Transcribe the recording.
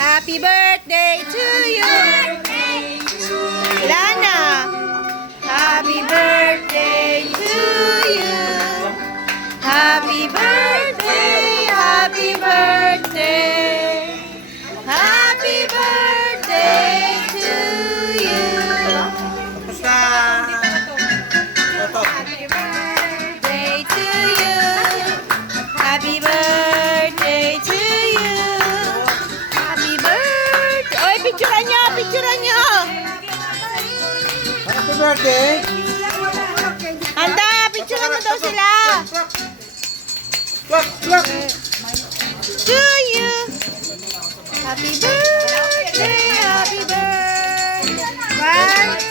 Happy birthday to you. Lana. Happy birthday to you. Happy birthday, happy birthday. Happy birthday to you. Happy birthday to you. Happy birthday to you. Happy birthday. Oy, picturean nyo, picturean nyo. Happy birthday! Handa, picturean mo daw sila. Clap! Clap! To you. Happy birthday, happy birthday. 1,